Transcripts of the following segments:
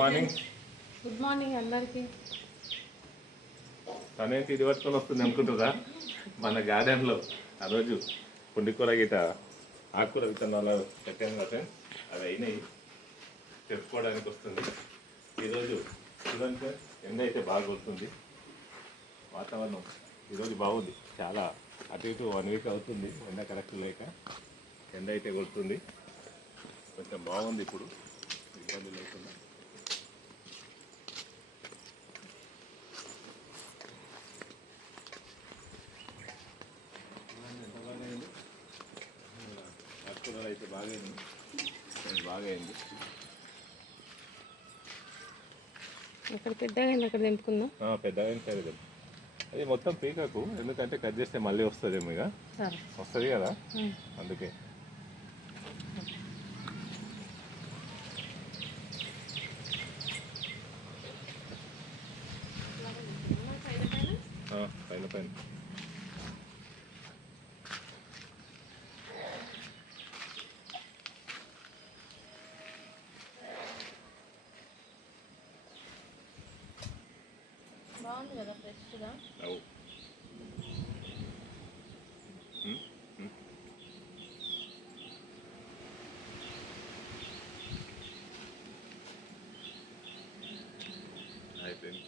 Morning. Good morning అందరికి. తనేంటి ఇది పట్టుకొని వస్తుంది అనుకుంటుందా? మన గార్డెన్లో ఆ రోజు పుండికూర గీత ఆకుకూర విత్తనాలు పెట్టాను కదా, అవి అయినాయి, చెప్పుకోవడానికి వస్తుంది. ఈరోజు చూడండి, ఎండ అయితే బాగా కొడుతుంది. వాతావరణం ఈరోజు బాగుంది, చాలా అటు ఇటు 1 వీక్ అవుతుంది ఎండ కరెక్ట్ లేక. ఎండ అయితే కొడుతుంది, కొంచెం బాగుంది ఇప్పుడు, ఇబ్బంది లేకుండా. ఆకుకూరలు అయితే బాగా అయింది. అక్కడ పెద్దగా అక్కడ తెంపుకుందాం. పెద్దగా సరే, అది మొత్తం పీకకు, ఎందుకంటే కట్ చేస్తే మళ్ళీ వస్తుందేమో, ఇక వస్తుంది కదా, అందుకే. పైన బాగుంది కదా ఫ్రెష్గా. అయిపోయింది.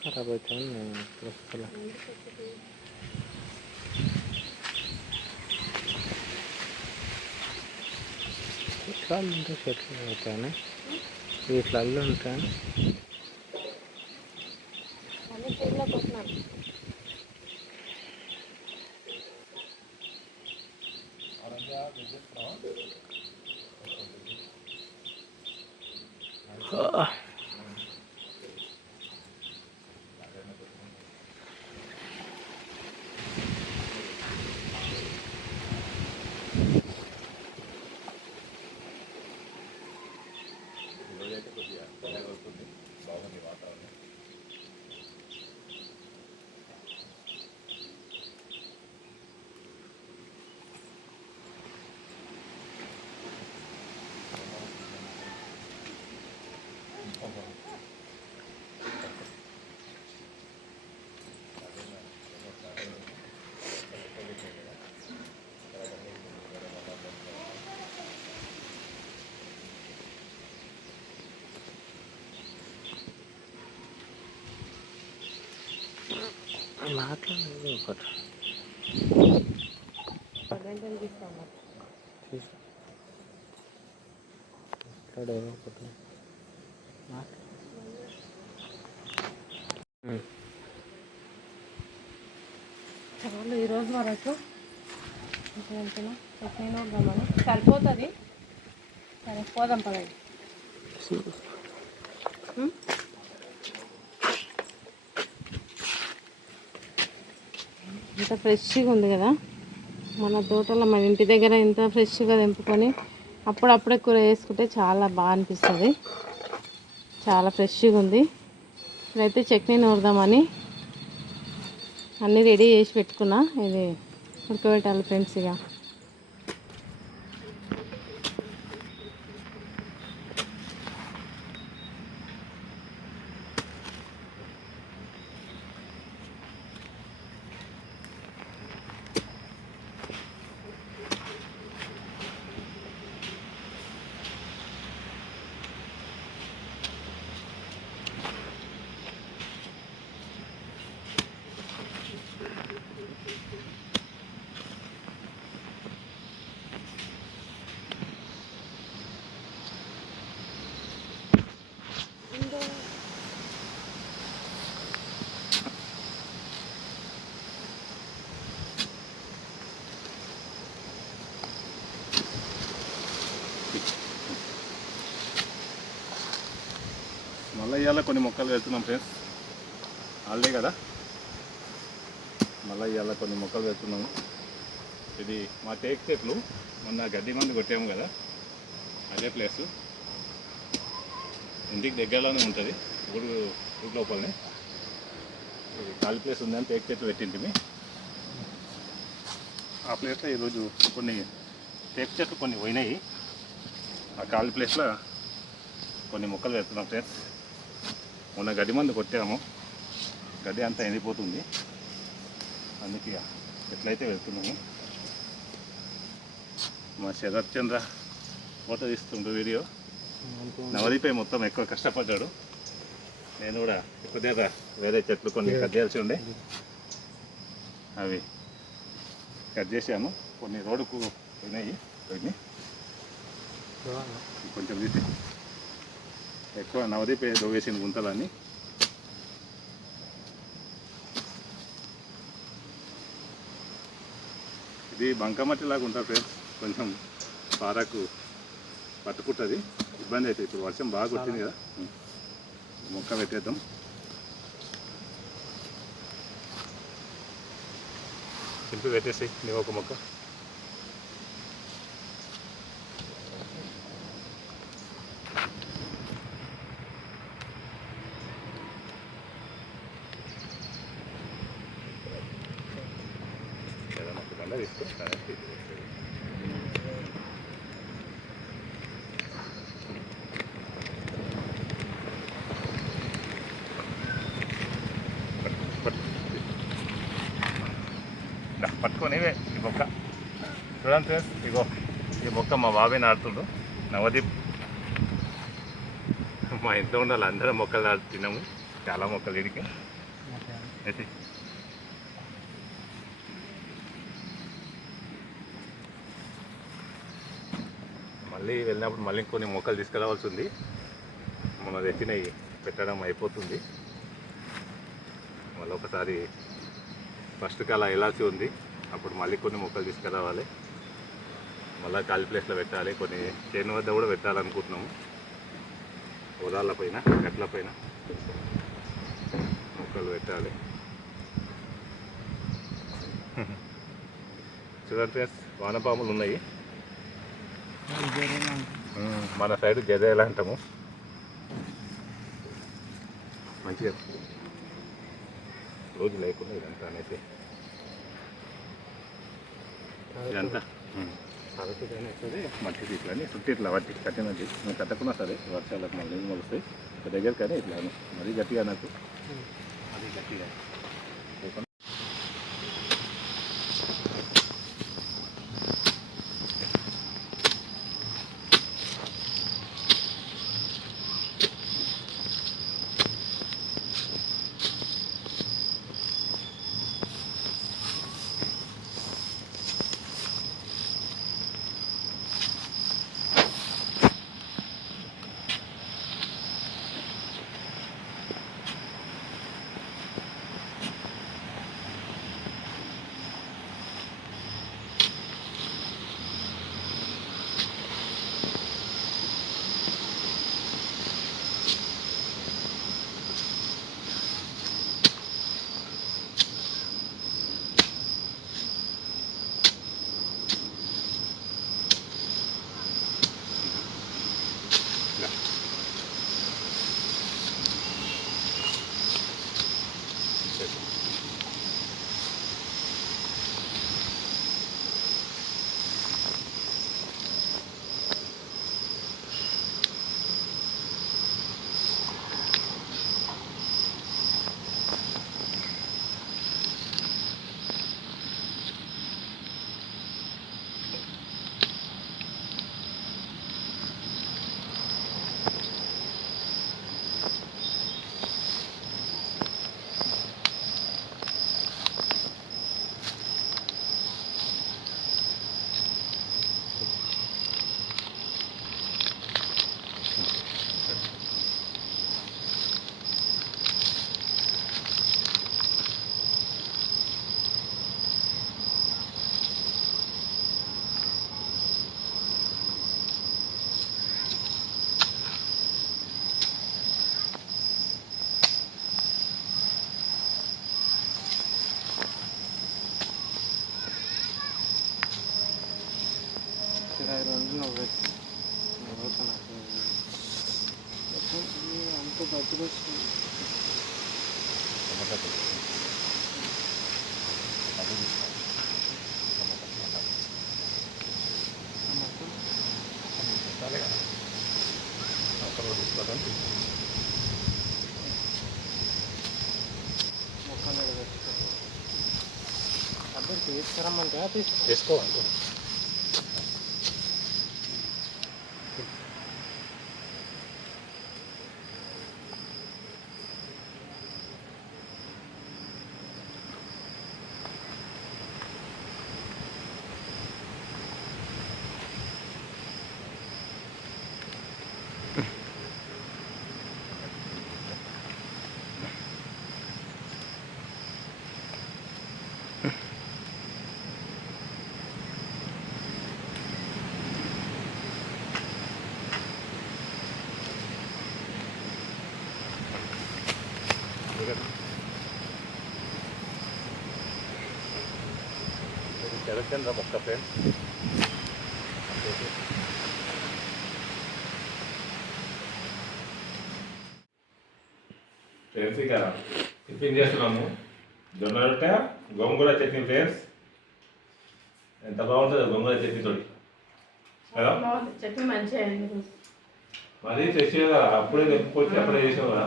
ఖరాబ్ అవుతాను ప్రస్తుతం. ఇట్లా ఉంటే చెట్లు అవుతాను, ఇట్లా ఉంటాను. అన్ని చెట్ల కొట్టినాను. ఈరోజైతే కొద్దిగా ఎండ కొడుతుంది, బాగుంది వాతావరణం. మాట్లాడలేదు ఒకటి మాట్లాడేది ఒకటి చాలు ఈరోజు వరకు చట్నీ వద్దామని సరిపోతుంది. సరే పోదాం పదండి. ఇంత ఫ్రెష్గా ఉంది కదా మన తోటలో, మన ఇంటి దగ్గర ఇంత ఫ్రెష్గా తెంపుకొని అప్పుడప్పుడే కూర వేసుకుంటే చాలా బాగా అనిపిస్తుంది. చాలా ఫ్రెష్గా ఉంది. ఇప్పుడైతే చట్నీ నూరుదామని అన్నీ రెడీ చేసి పెట్టుకున్నా. ఇది ఉడకబెట్టాలి ఫ్రెండ్స్. ఇక మళ్ళీ ఇవాళ కొన్ని మొక్కలు వెళ్తున్నాం ఫ్రెండ్స్, హాలిడే కదా, మళ్ళీ ఇవాళ కొన్ని మొక్కలు పెడుతున్నాము. ఇది మా టేక్ చెట్లు మొన్న గడ్డి మందు కొట్టాము కదా, అదే ప్లేసు. ఇంటికి దగ్గరలోనే ఉంటుంది, ఊరు లోపలనే. ఇది ఖాళీ ప్లేస్ ఉందని టేక్ చెట్లు పెట్టింటిమి. ఆ ప్లేస్లో ఈరోజు కొన్ని టేక్ చెట్లు కొన్ని పోయినాయి. ఆ ఖాళీ ప్లేస్లో కొన్ని మొక్కలు పెడుతున్నాం ఫ్రెండ్స్. మొన్న గడ్డి మందు కొట్టాము, గడ్డి అంతా ఎండిపోతుంది, అందుకే ఎట్లయితే వెళ్తున్నాము. మా శరత్ చంద్ర ఫోటో తీస్తుండు వీడియో. నవదీపై మొత్తం ఎక్కువ కష్టపడ్డాడు. నేను కూడా ఎక్కువ వేరే చెట్లు కొన్ని కట్ చేయాల్సి ఉండే, అవి కట్ చేశాను. కొన్ని రోడ్డుకు పోయినాయి, వీటిని కొంచెం తీసి ఎక్కువ నవదీపై దోవేసిన గుంతలన్నీ. ఇది బంకమట్టి లాగా ఉంటుంది ఫ్రెండ్స్, కొంచెం పారకు పట్టుకుంటుంది, ఇబ్బంది అవుతుంది. ఇప్పుడు వర్షం బాగా వచ్చింది కదా, మొక్క పెట్టేద్దాం. చింపి పెట్టేసి నీవు ఒక మొక్క. బండ తీసుకో. పట్టుకోనివే ఈ మొక్క చూడండి ఫ్రెండ్స్. ఇగో ఈ మొక్క మా బాబాయ్ నాటుతుండు, నవదీప్. మా ఇంట్లో ఉండాలి అందరం మొక్కలు నాటుతున్నాము, చాలా మొక్కలు ఇడికి. మళ్ళీ వెళ్ళినప్పుడు మళ్ళీ కొన్ని మొక్కలు తీసుకురావాల్సి ఉంది. మన తెచ్చినవి పెట్టడం అయిపోతుంది. మళ్ళీ ఒకసారి ఫస్ట్ అలా వెళ్ళాల్సి ఉంది, అప్పుడు మళ్ళీ కొన్ని మొక్కలు తీసుకురావాలి. మళ్ళీ ఖాళీ ప్లేస్లో పెట్టాలి, కొన్ని చేను వద్ద కూడా పెట్టాలనుకుంటున్నాము. ఉదాల పైన గట్ల పైన మొక్కలు పెట్టాలి. చూడండి ఫ్రెండ్స్, వానపాములు ఉన్నాయి. మన సైడ్ గెదెలు అంటాము. మంచిగా రోజు లేకుండా ఇదంతా అనేసి ఇదంతా సరకుగానే వస్తుంది. మట్టి ఇట్లా చుట్టూ ఇట్లా వాటి కట్టినది మేము కట్టకున్నా సరే వర్షాలకు మళ్ళీ మొలుస్తాయి. దగ్గర కానీ ఇట్లా మరీ గట్టిగా నాకు అది గట్టిగా తీసుకురమ్మంటే చేసుకోవాలి. చెరచంద్ర మొక్క ఫ్రెండ్స్. ఫ్రెండ్స్ ఇక టిఫిన్ చేస్తున్నాము. జొన్న రొట్టె గోంగూర చట్నీ ఫ్రెండ్స్. ఎంత బాగుంటుందో గోంగూర చట్నీతో కదా. చట్నీ మంచిగా అయింది. మరి ఫ్రెష్గా అప్పుడే తెప్పుకొచ్చి అప్పుడే చేసావు కదా.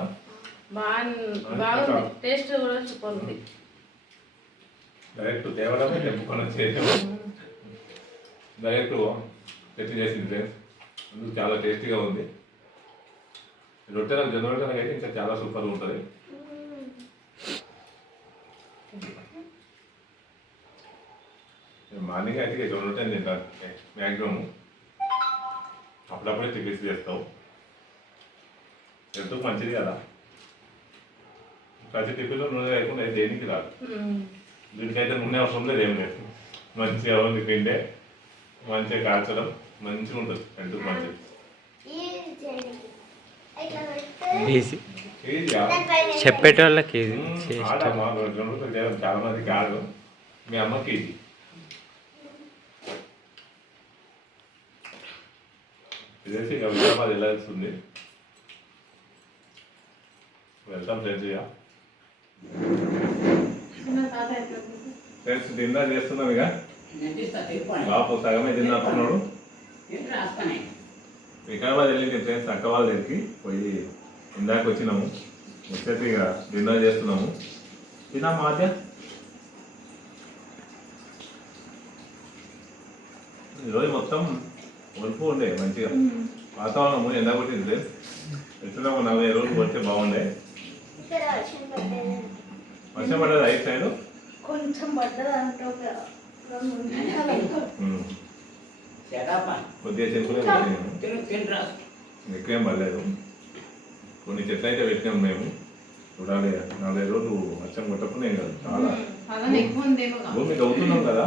బాగుంది. టేస్ట్ కూడా సూపర్ ఉంది. డైరెక్ట్ తేవడమే తెప్పుకొని చేసాము. డైరెక్ట్ చట్నీ చేసింది ఫ్రెండ్స్. అందుకు చాలా టేస్టీగా ఉంది. రొట్టెలకు జొన్న రొట్టెలకు అయితే ఇంకా చాలా సూపర్గా ఉంటుంది. మార్నింగ్ అయితే జొన్న రొట్టెని తింటాను మ్యాక్సిమం. అప్పుడప్పుడే టిఫిన్స్ చేస్తావు. ఎంతో మంచిది కదా. ప్రతి టిఫిన్లో నూనె లేకుండా దేనికి రాదు. దీనికైతే నూనె అవసరం లేదు, ఏం లేదు. మంచిగా ఉంది పిండే, మంచిగా కాల్చడం మంచిగా ఉంటుంది. ఎంతో మంచిది. చెప్పేటోళ్ళకి చాలా మంది కాదు. మీ అమ్మకి ఇది ఇదేసి ఇక హైదరాబాద్ వెళ్ళాల్సింది. వెళ్తాం ఫ్రెండ్స్. ఇక ఫ్రెండ్స్ డిన్నర్ చేస్తున్నాం. ఇక బాపు సగమే తిన్నట్టున్నాడు. వికారాబాద్ వెళ్ళింది ఫ్రెండ్స్ అక్క వాళ్ళ దగ్గరికి పోయి ఇందాక వచ్చినాము. వచ్చేసి ఇక డిన్నర్ చేస్తున్నాము. తిన్నా మాధ్య ఈరోజు మొత్తం ఒలుపు ఉండే మంచిగా. వాతావరణము ఎండ కొట్టింది. ఎట్లా 40 రోజులు వచ్చే బాగుండే. వర్షం పడ్డది ఐదు సైడ్ కొంచెం పడ్డది. కొద్దిగా చెప్పులే ఎక్కువేం పడలేదు. కొన్ని చెట్లు అయితే పెట్టినాము మేము. చూడాలి 40 రోజులు వర్షం కొట్టకుండా ఏం కాదు. చాలా భూమి దవ్వుతున్నాం కదా,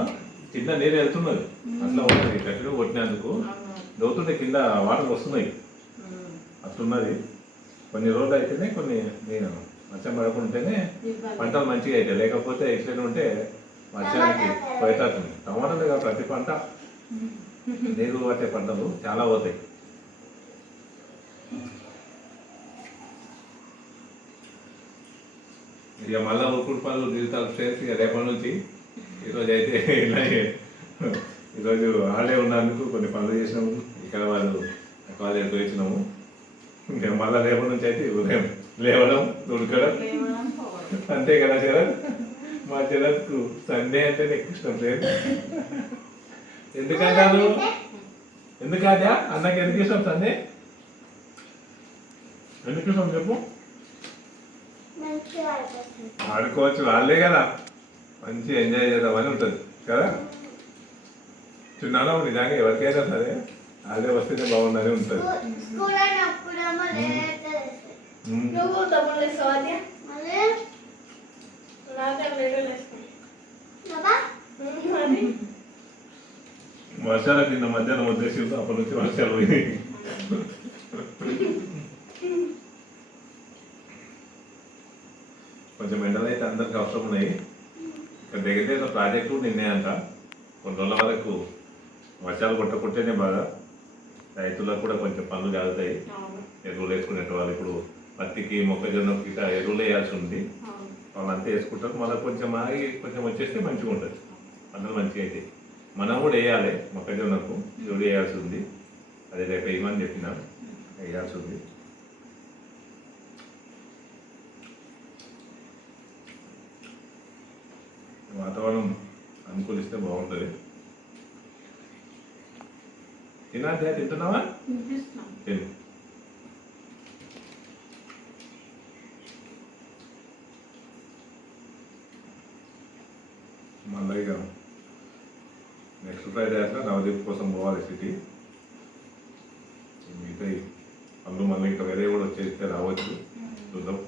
కింద నీరు వెళ్తున్నది. అట్లా ఉన్నది చెట్లు కొట్టినందుకు దవ్వుతుంటే కింద వాటర్ వస్తున్నాయి. అట్లున్నది. కొన్ని రోజులు అయితేనే కొన్ని నేను వర్షం పడకుంటేనే పంటలు మంచిగా అవుతాయి. లేకపోతే ఎట్లనే ఉంటే వర్షానికి పోయేటట్టుంది. టమాటాలు కాదు, ప్రతి పంట నీరు పట్టే పంటలు చాలా పోతాయి. ఇక మళ్ళీ ఉరుకుడు పనులు జీవితాలు చేసి ఇక రేపటి నుంచి ఈరోజు అయితే ఇలాగే ఈరోజు హాలిడే ఉన్నందుకు కొన్ని పనులు చేసినాము. ఇక్కడ వాళ్ళు కాలేజీ పోయించినాము. ఇంకా మళ్ళీ రేపటి నుంచి అయితే ఉదయం లేవడం ఉడకడం అంతే కదా శరత్. మా శరత్కు సండే అంటే ఎక్కువ ఇష్టం లేదు. ఎందుకంటాను ఎందుకంటే అన్నకి ఎందుకు ఇష్టం సండే? ఎందుకు ఇష్టం చెప్పు. ఆడుకోవచ్చు, వాళ్ళే కదా మంచిగా ఎంజాయ్ చేద్దామని ఉంటుంది కదా. చిన్నాలో నిజంగా ఎవరికైనా సరే అదే వస్తేనే బాగుందని ఉంటుంది. వర్షాల కింద మధ్యాహ్నం ఉద్దేశంతో అప్పటి నుంచి వర్షాలు పోయినాయి. కొంచెం ఎండలు అయితే అందరికి అవసరం ఉన్నాయి. ఇక్కడ దగ్గర ప్రాజెక్టు నిన్నే అంట. కొన్ని రోజుల వరకు వర్షాలు కొట్టకుంటేనే బాగా రైతులకు కూడా కొంచెం పనులు జాగుతాయి. ఎరువులు వేసుకునే వాళ్ళు ఇప్పుడు పత్తికి మొక్కజొన్నకి ఇట్లా ఎరువులు వేయాల్సి ఉంది. వాళ్ళంతా వేసుకుంటారు. మళ్ళీ కొంచెం ఆగి కొంచెం వచ్చేస్తే మంచిగా ఉంటుంది, పంటలు మంచిగా అయితే. మనం కూడా వేయాలి, మొక్కజొన్నకు ఎరువులు వేయాల్సి ఉంది. అదే రేపు వేయమని చెప్పిన, వేయాల్సి ఉంది. వాతావరణం అనుకూలిస్తే బాగుంటుంది. తింటున్నావా? తిను. మళ్ళీ ఇక నెక్స్ట్ ఫ్రైడే అట్లా నవదీప్ కోసం పోవాలి సిటీ. మిగతా పనులు మళ్ళీ ఇంకా వేరే కూడా వచ్చేస్తే రావచ్చు, చూద్దాం.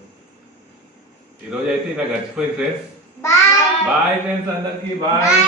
ఈరోజు అయితే ఇలా గడిచిపోయింది ఫ్రెండ్స్. బాయ్ ఫ్రెండ్స్, అందరికీ బాయ్.